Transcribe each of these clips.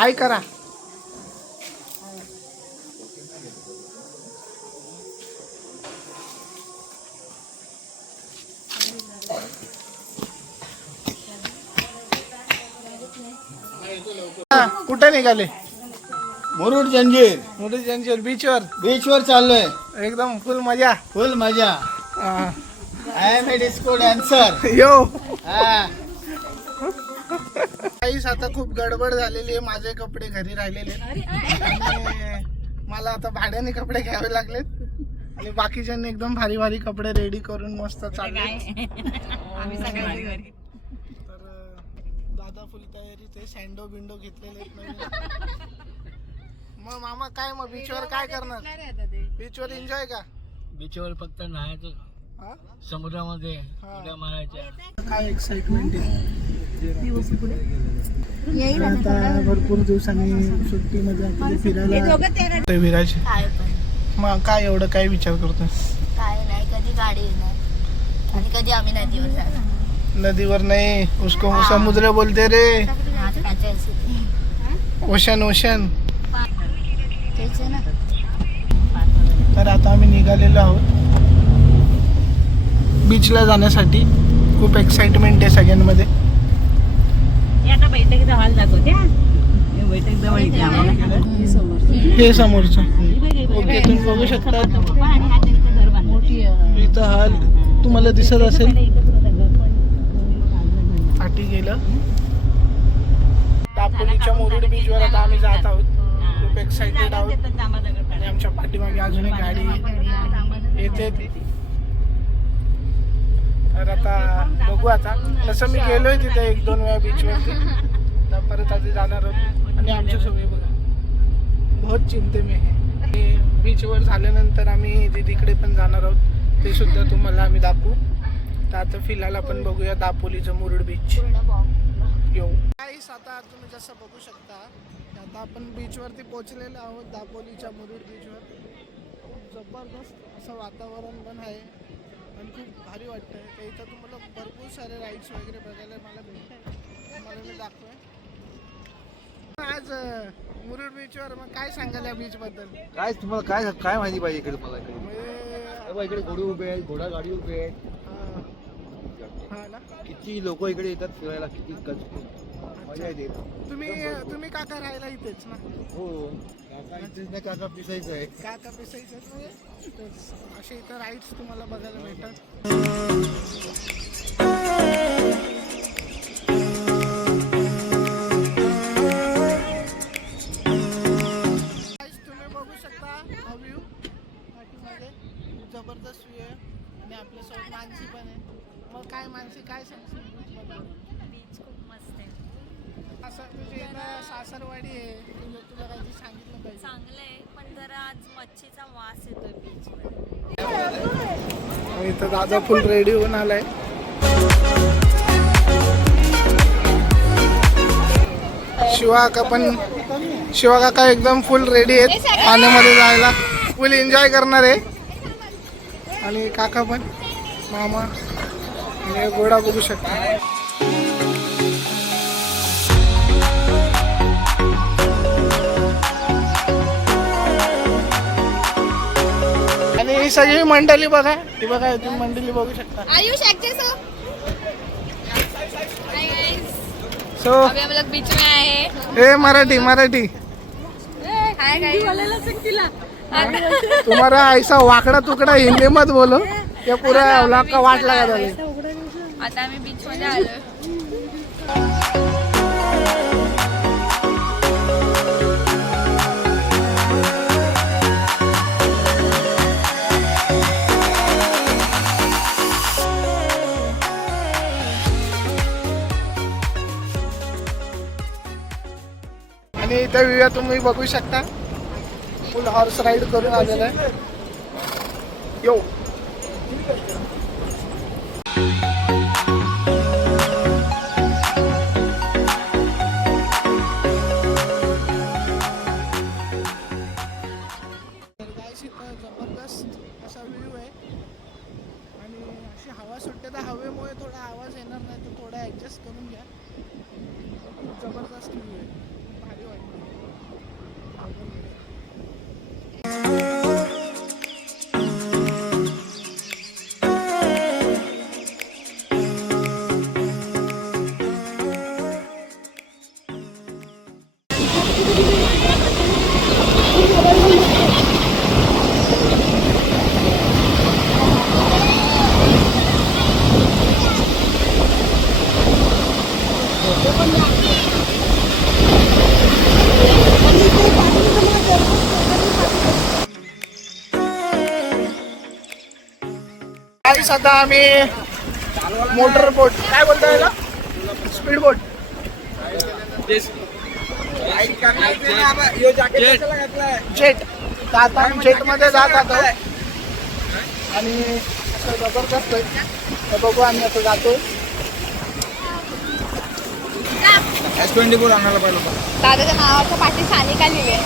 आई हाय करा. कुठे निघाले? मुरुड जंजीर. मोठी जंजीर बीचवर बीचवर चाललोय. एकदम फुल मजा. फुल मजा. I am a disco dancer यो हा. काहीच आता खूप गडबड झालेली आहे. माझे कपडे घरी राहिलेले आहेत. आणि मला आता भाड्याने कपडे घ्यावे लागलेत. आणि बाकीच्यांनी एकदम भारी भारी कपडे रेडी करून मस्त चालले तर दादा फुल तयारी ते सँडो बिंडो घेतलेले. मग मामा काय मग? बीचवर काय करणार? बीचवर एन्जॉय का? बीचवर फक्त न्हायचं? समुद्रामध्ये काय एक्साइटमेंट आहे? आता भरपूर दिवसांनी सुट्टीमध्ये फिरायला. विराज मग काय एवढं काय विचार करतोय? काय नाही कधी गाडी येणार? आणि कधी आम्ही नदीवर जाणार? नदीवर नाही उसको समुद्र बोलते रे. Ocean ocean. तर आता आम्ही निघालेलो आहोत. बीचला जाण्यासाठी खूप एक्साइटमेंट आहे सगळ्यांमध्ये. आता बैठकीचा हॉल दाखवते हा. हे बैठक जवळ इथे आम्हाला हे समोरचं. ओके तुम्ही बघू शकता. आणि हा त्यांचं घर बांधलं. इथं हाल तुम्हाला दिसत असेल. पाठी गेलं. दापोलीच्या मुरुड बीचवर आता आम्ही जात आहोत. खूप एक्साइटेड आहोत. आणि. आमच्या पाठीमागे अजून एक गाडी येते. तर आता बघू आता. तसं मी गेलोय तिथे एक दोन वेळा बीचवरती तर परत आधी जाणार आहोत. आणि आमच्या बघा. बहुत चिंते में है. बीचवर झाल्यानंतर आम्ही दिदीकडे पण जाणार आहोत. ते सुद्धा तुम्हाला आम्ही दाखवू. तर आता फिलहाल आपण बघूया दापोलीचं मुरुड बीच येऊ काहीच आता तुम्ही जसं बघू शकता आता आपण बीचवरती पोहोचलेलो आहोत दापोलीच्या मुरुड बीचवर खूप जबरदस्त असं वातावरण पण आहे. आणि खूप भारी वाटतंय. तर इथं तुम्हाला भरपूर सारे राईड्स वगैरे बघायला मला भेटत मला मी दाखवूय आज मुरुड बीचवर मग काय सांगाल या बीच बद्दल? काय तुम्हाला काय काय माहिती पाहिजे इकडे मला इकडे? म्हणजे तेव्हा इकडे घोडे उभे आहेत घोडा गाडी उभे आहेत हा. ना? किती लोक इकडे येतात फिरायला किती कच- मजा येते. तुम्ही तुम्ही काका राहायला इथेच ना? हो. काका नाही पिसायचं आहे काका पिसायचं म्हणजे तेच. असे इथं राईड्स तुम्हाला बघायला भेटतात दादा फुल रेडी होऊन आलाय. शिवा का पण शिवा काका एकदम फुल रेडी आहेत पाण्यामध्ये जायला. फुल एन्जॉय करणार आहे. आणि काका पण मामा आणि घोडा बघू शकता. ही सगळी मंडळी बघा. ही बघा तुम्ही मंडळी बघू शकता. आयुष सो अभी हम लोग बीच में आए हैं हे मराठी. मराठी हाय गाइस तुम्हारा ऐसा वाकडा तुकडा हिंदी मत बोलो. ये पूरा वाट लगा झाले आता आम्ही बीच मध्ये आलोय. इथं व्ह्यू तुम्ही बघू शकता. फुल हॉर्स राईड करून आलेलं आहे. यो आता आम्ही मोटर बोट काय बोलता याला? स्पीड बोट. जेट तर आता आम्ही जेटमध्ये जात होतो आणि असं जबरदस्त आहे तर बघू आम्ही आता जातो. एस ट्वेंटी फोर आणायला पाहिजे. दादाच्या नावाच्या पाठी सानिका लिहिले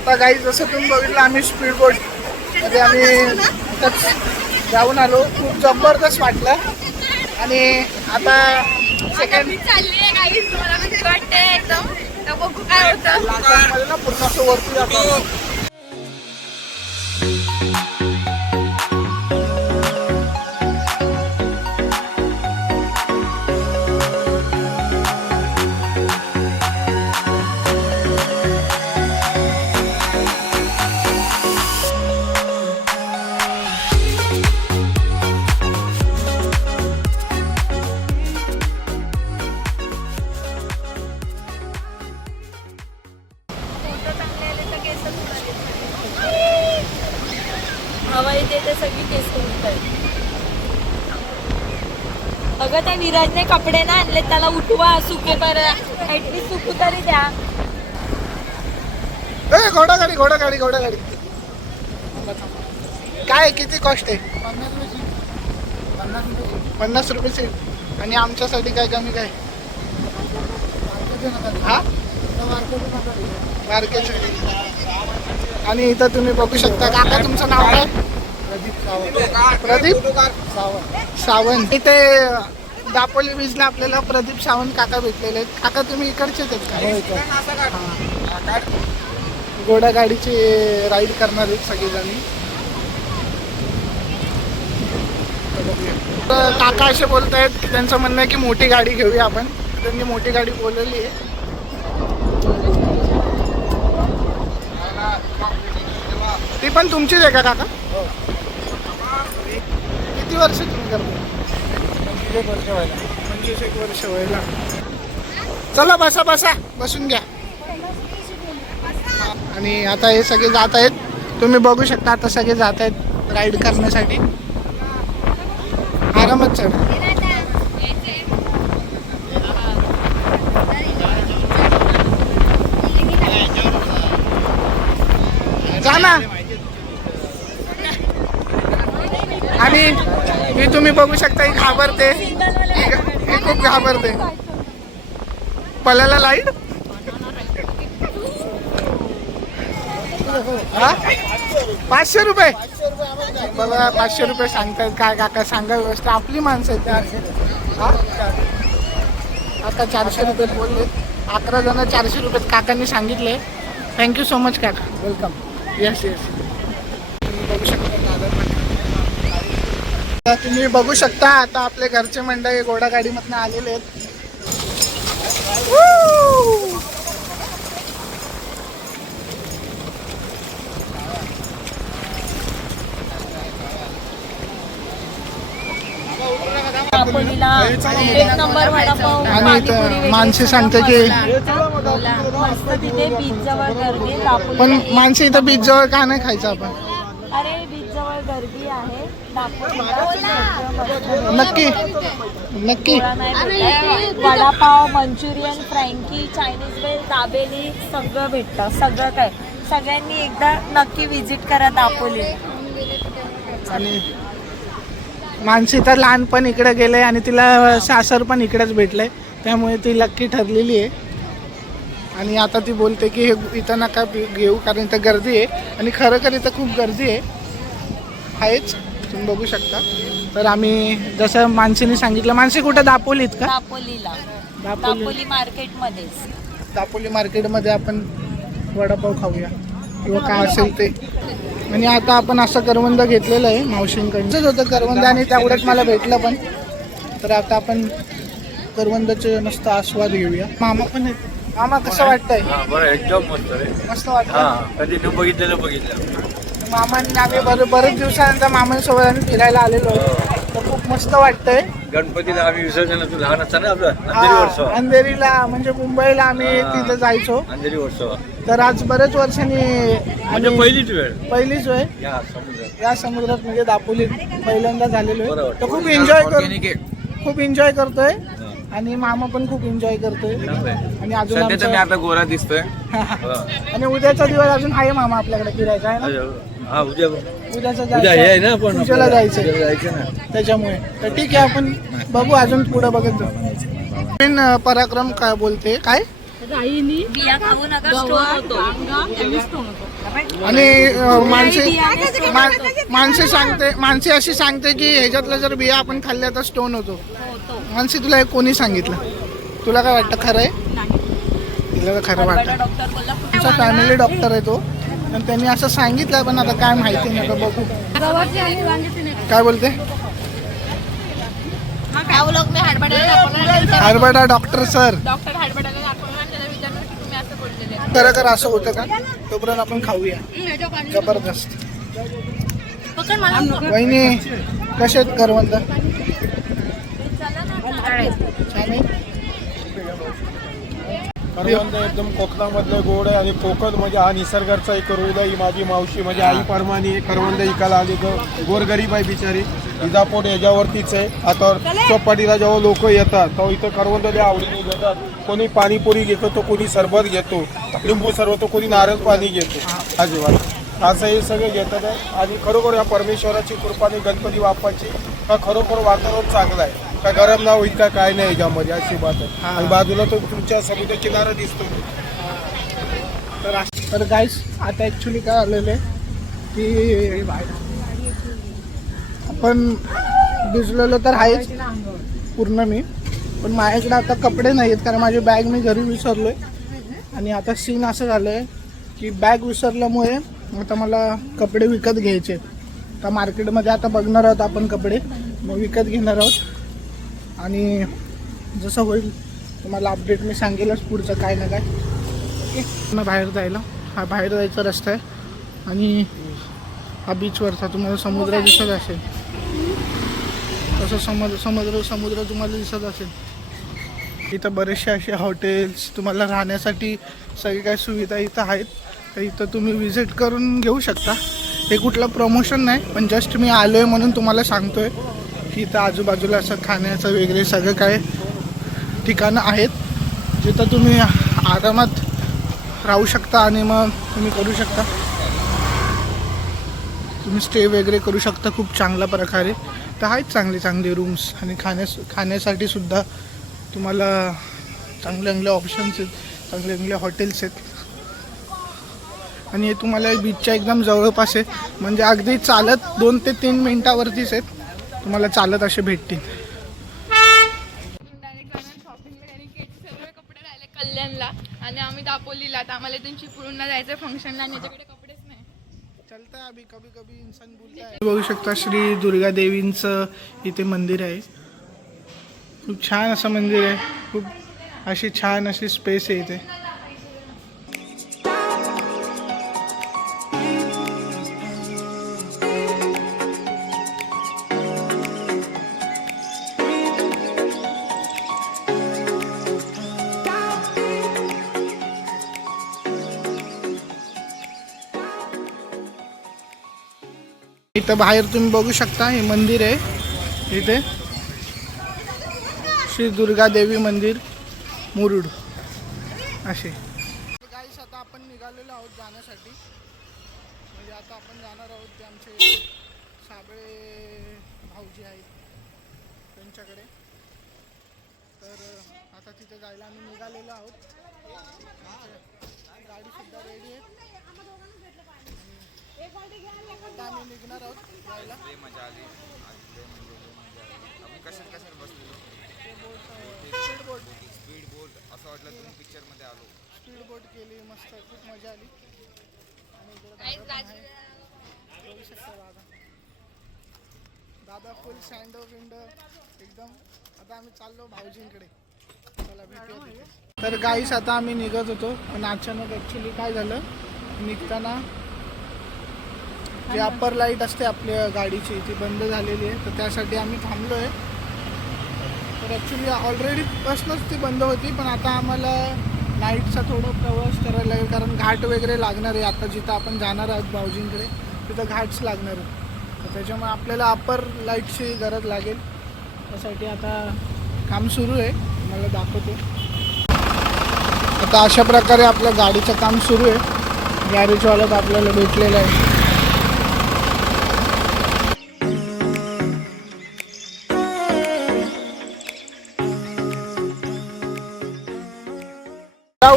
आता गाई जसं तुम्ही बघितलं आम्ही स्पीड बोटमध्ये आम्ही जाऊन आलो. खूप जबरदस्त वाटलं. आणि आता सेकंड पूर्ण असं वरती जातो अगं त्या विराजने कपडे ना आणले त्याला उठवा सुके बरं ऍटलीस्ट सुकू तरी द्या. ए घोडा गाडी घोडा गाडी घोडा गाडी काय किती कॉस्ट आहे? पन्नास रुपये सीट आणि आमच्यासाठी काय कमी काय? हा? मार्केट आणि इथं तुम्ही बघू शकता. काका तुमचं नाव काय? प्रदीप सावंत. इथे दापोली बीचला आपल्याला प्रदीप सावंत काका भेटलेले आहेत. काका तुम्ही इकडचेच आहेत का? घोडा गाडीची राईड करणार आहेत सगळेजणी. काका असे बोलत आहेत की त्यांचं म्हणणं आहे की मोठी गाडी घेऊया आपण. त्यांनी मोठी गाडी बोलवली आहे. ती पण तुमचीच आहे का काका? किती वर्ष तुम्ही करता? पंचवीस एक वर्ष व्हायला चला बसा बसा. बसून घ्या. आणि आता हे सगळे जात आहेत. तुम्ही बघू शकता आता सगळे जात आहेत राईड करण्यासाठी. आरामात चढ. जाना ना आणि मी तुम्ही बघू शकता ही घाबरते. ही खूप घाबरते. पलाला लाइट हा? पाचशे रुपये? बघा पाचशे रुपये सांगतायत काय काका सांगा व्यवस्थित आपली माणसं आहेत त्या. हा? आता चारशे रुपये बोलले. अकरा जण चारशे रुपये काकांनी सांगितले. थँक्यू सो मच काका. वेलकम येस येस बघू शकता दादा पण. आता तुम्ही बघू शकता आता आपले घरचे मंडळी घोडा गाडीमधनं आलेले आहेत Woo! दापोलीला एक नंबर वडापाव आणि माणसे सांगते की पण माणसे इथं बीच जवळ का नाही खायचं आपण अरे बीच जवळ गर्दी आहे दापोलीला सगळं मस्त नक्की. नक्की. वडापाव मंचुरियन फ्रँकी चायनीज वेल दाबेली सगळं भेटतं. सगळं काय. सगळ्यांनी एकदा नक्की विजिट करा दापोली. आणि मानसी तर लहानपण इकडे गेले आणि तिला सासर पण इकडेच भेटलंय. त्यामुळे ती लक्की ठरलेली आहे. आणि आता ती बोलते की हे इथं नका घेऊ कारण इथं गर्दी आहे. आणि खरोखर इथं खूप गर्दी आहे. आहेच. तुम्ही बघू शकता. तर आम्ही जसं मानसीने सांगितलं मानसी कुठं? दापोलीत का? दापोलीला. दापोली दापोली मार्केटमध्येच. दापोली मार्केटमध्ये आपण वडापाव खाऊया. किंवा काय असेल ते. आणि आता आपण असं करवंद घेतलेलं आहे मावशींकडचं होतं करवंद आणि तेवढंच मला भेटलं पण. तर आता आपण करवंदाचे मस्त आस्वाद घेऊया. मामा पण आहेत. मामा कसं वाटतंय? हा बरं एकदम मस्त रे मस्त हा वाटतं कधी न बघितलेलं बघितलं. मामांनी आम्ही बरं बरेच दिवसानंतर मामांसोबत आम्ही फिरायला आलेलो. तर खूप मस्त वाटतंय. गणपतीला आम्ही विसर्जन तू लहान असताना आपलं अंधेरी हा, वर्ष अंधेरीला म्हणजे मुंबईला आम्ही. तिथं जायचो. अंधेरी वर्ष तर आज बरेच वर्षांनी म्हणजे पहिलीच वेळ. पहिलीच वेळ. या समुद्रात. या समुद्रात म्हणजे दापोलीत पहिल्यांदा झालेलो आहे. तर खूप एन्जॉय कर Organic आहे. खूप एन्जॉय करतोय. आणि मामा पण खूप एन्जॉय करतोय. आणि अजून आता गोरा दिसतोय. आणि उद्याचा दिवस अजून आहे मामा आपल्याकडे फिरायचा आहे ना? हा उद्या उद्याचा उद्या हे आहे ना आपण पूजेला उद्या जायचं. ना. त्याच्यामुळे. तर ठीक आहे आपण बघू अजून पुढे बघत जाऊ. अं, पराक्रम काय बोलते? काय? बिया खाऊ नका स्टोन होतो. आणि अं, माणसे मा- माणसे सांगते माणसे अशी सांगते की ह्याच्यातल्या जर बिया आपण खाल्ल्या तर स्टोन होतो. मानसी तुला हे कोणी सांगितलं? तुला काय वाटतं खरं आहे? तिला तर खरं वाटतं. डॉक्टर बोलला तुमचा फॅमिली डॉक्टर आहे तो. आणि त्यांनी असं सांगितलं पण आता काय माहिती नाही आता बघू. काय बोलते? हरबडा डॉक्टर सर. डॉक्टर असं खरं खरं असं होतं का तोपर्यंत आपण खाऊया. जबरदस्त. वहिनी कसे आहेत करवंत छान एकदम कोकणामधलं गोड आहे आणि कोकण म्हणजे हा निसर्गाचा एक रूल ही माझी मावशी म्हणजे आई परमानी करवंद इकाला आली तर गोरगरीब आहे बिचारी. विजापोट याच्यावरतीच आहे. आता चौपाटीला जेव्हा लोक येतात तेव्हा इथं करवंद आवडीने घेतात. कोणी पाणीपुरी घेतो तो कोणी सरबत घेतो. लिंबू सरबत तो कोणी नारळ पाणी घेतो. अजिबात. असं हे सगळे घेतात. आणि खरोखर या परमेश्वराची कृपाने गणपती बाप्पाची हा खरोखर वातावरण चांगलं आहे. का गरम ना होईल का काय नाही याच्यामध्ये अशी बात आहे आणि बाजूला तो तुमच्या समुद्र किनारा दिसतो. तर तर गाईस आता ॲक्च्युली काय आलेलं आहे की आपण भिजलेलो तर आहेच पूर्ण मी. पण माझ्याकडे आता कपडे नाही आहेत कारण माझी बॅग मी घरी विसरलो आहे आणि आता सीन असं झालं आहे की बॅग विसरल्यामुळे आता मला कपडे विकत घ्यायचे आहेत तर मार्केटमध्ये आता बघणार आहोत आपण कपडे. मग विकत घेणार आहोत. आणि जसं होईल तुम्हाला अपडेट मी सांगेलच पुढचं काय ना काय. ओके पुन्हा बाहेर जायला. हा बाहेर जायचा रस्ता आहे. आणि हा बीचवरचा तुम्हाला समुद्र दिसत असेल. तसं समुद्र समुद्र समुद्र तुम्हाला दिसत असेल. इथं बरेचसे असे हॉटेल्स तुम्हाला राहण्यासाठी सगळी काही सुविधा इथं आहेत. तर इथं तुम्ही विजिट करून घेऊ शकता. हे कुठलं प्रमोशन नाही पण जस्ट मी आलो आहे म्हणून तुम्हाला सांगतो आहे इथं आजूबाजूला असं खाण्याचं वगैरे सगळं काय ठिकाणं आहेत जिथं तुम्ही आरामात राहू शकता आणि मग तुम्ही करू शकता. तुम्ही स्टे वगैरे करू शकता खूप चांगल्या प्रकारे. तर आहेत चांगले चांगले रूम्स आणि खाण्यास खाण्यासाठी सुद्धा तुम्हाला चांगले चांगले ऑप्शन्स आहेत चांगले चांगले हॉटेल्स आहेत. आणि हे तुम्हाला बीचच्या एकदम जवळपास आहे. म्हणजे अगदी चालत दोन ते तीन मिनटावरतीच आहेत. तुम्हाला चालत असे भेटतील. डायरेक्ट जाणार शॉपिंगला कारण की कपडे राहिले कल्याणला आणि आम्ही दापोलीला तर आम्हाला इथून चिपळूणला जायचं फंक्शनला आणि याच्याकडे कपडेच नाही चलता अभी कभी कभी इंसान बोलता है। बघू शकता श्री दुर्गा देवींचं इथे मंदिर आहे. खूप छान असं मंदिर आहे. खूप अशी छान अशी स्पेस आहे इथे. इथं बाहेर तुम्ही बघू शकता हे मंदिर आहे. इथे श्री दुर्गा देवी मंदिर मुरुड. असे. गाईस आता आपण निघालेलो आहोत जाण्यासाठी. म्हणजे आता आपण जाणार आहोत ते आमचे साबळे भाऊजी आहेत त्यांच्याकडे. तर आता तिथे जायला आम्ही निघालेलो आहोत. आमची गाडी सुद्धा रेडी आहे आता आम्ही निघणार आहोत जायला. स्पीड बोट स्पीड बोट असं वाटलं तुम्ही पिक्चरमध्ये आलो. स्पीड बोट केली मस्त खूप मजा आली. आणि इकडे दादा पण आहे. बघू शकता दादा. दादा फुल सँड विंड एकदम. आता आम्ही चाललो भाऊजींकडे. चला भेटूया तिथे. तर गाईस आता आम्ही निघत होतो पण अचानक ॲक्च्युली काय झालं? निघताना जी अप्पर लाइट असते आपल्या गाडीची ती बंद झालेली आहे. तर त्यासाठी आम्ही थांबलो आहे तर ॲक्च्युली ऑलरेडी पासूनच ती बंद होती पण आता आम्हाला नाईटचा थोडा प्रवास करायला लागेल कारण घाट वगैरे लागणार आहे. आता जिथं आपण जाणार आहोत भाऊजींकडे तिथं घाट्स लागणार आहे तर त्याच्यामुळे आपल्याला अप्पर लाईटची गरज लागेल. त्यासाठी आता काम सुरू आहे. मला दाखवतो. आता अशा प्रकारे आपल्या गाडीचं काम सुरू आहे. गॅरेजवाल्यात आपल्याला भेटलेलं आहे.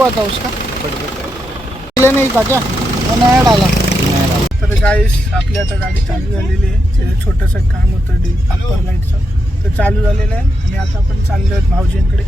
हुआ था उसका। पहिले नाही का क्या? वो नया डाला। तर गाईस आपली आता गाडी चालू झालेली आहे. ते छोटंसं काम होतं डी अप्पर लाईटचं ते चालू झालेलं आहे. आणि आता आपण चाललो आहेत भाऊजींकडे.